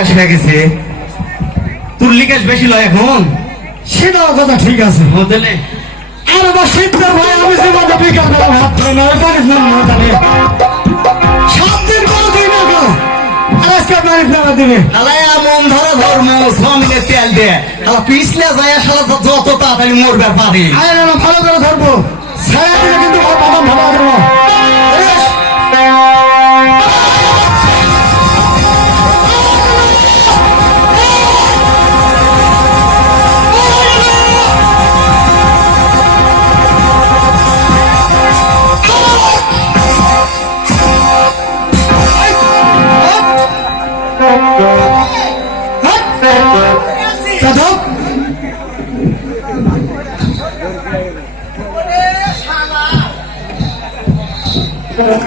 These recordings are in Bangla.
আসে গেছে। তোর লিকেজ বেশি লয় এখন। সেটাও কথা ঠিক আছে। হোটেলে আর আবার শীতটা ভাই আমি যে মাথা বিকাল বেলা ভাত খাই না না জানি। সাত দিন পর দিন না আর আজকে আপনার ইফতার দিনে আলায়া মন ধরা ধর্ম স্বামীকে তেল দে। আলা পিছলে যায় শালা যত তাড়াতাড়ি মরবে পারে না ভালো করে ধরবো। সারা দিনে কিন্তু আমার ভালো ধরবো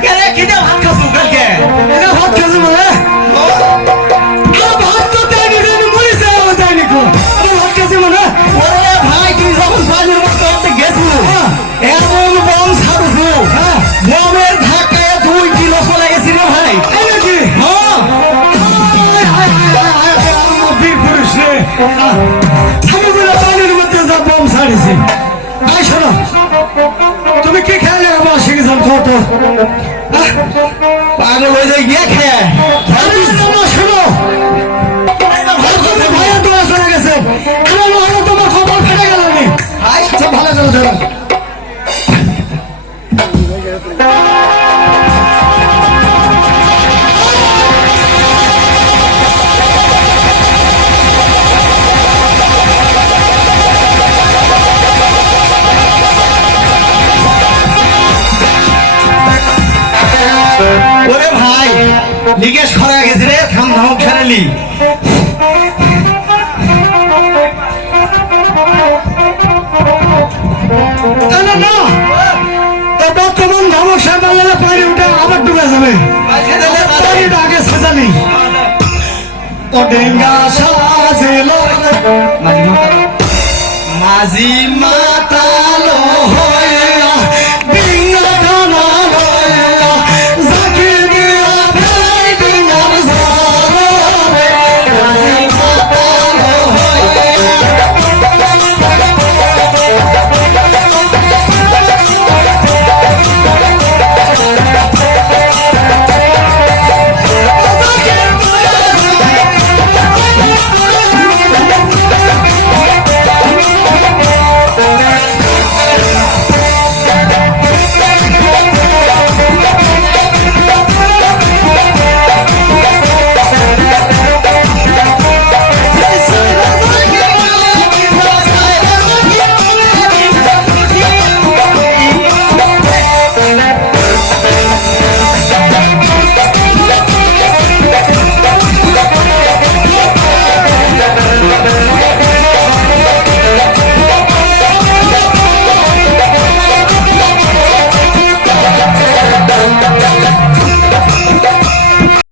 কেরে কিনে ভাত খাসু কালকে এটা ভাত খেয়েছে মানে? আর ভাত তো দেয়নি দেয়নি মরিছে আমার দেয়নি কো আরে ভাত খেয়েছে ওরে ভাই তুই যখন বাজার করতে গেছু এমন বম ছাড়ছু বমের ধাক্কায় দুই কিলো চলে গেছিল ভাই। নাকি হ্যাঁ বীর পুরুষ রে। আমি বলে পানির মধ্যে যা বোম ছাড়িছি আই শোনো। কত পাগল হয়ে গিয়ে খেয়ে। শোনো শোনো ভারতের ভাইয়া লিগেশ খরা গেছে রে, থাম থাম এ বর্তমান ধমক সাহেব পানি উঠে আবার ডুবে যাবে। আগে সাজানি ও ডেঙ্গা সাজিল মাঝি মাতালো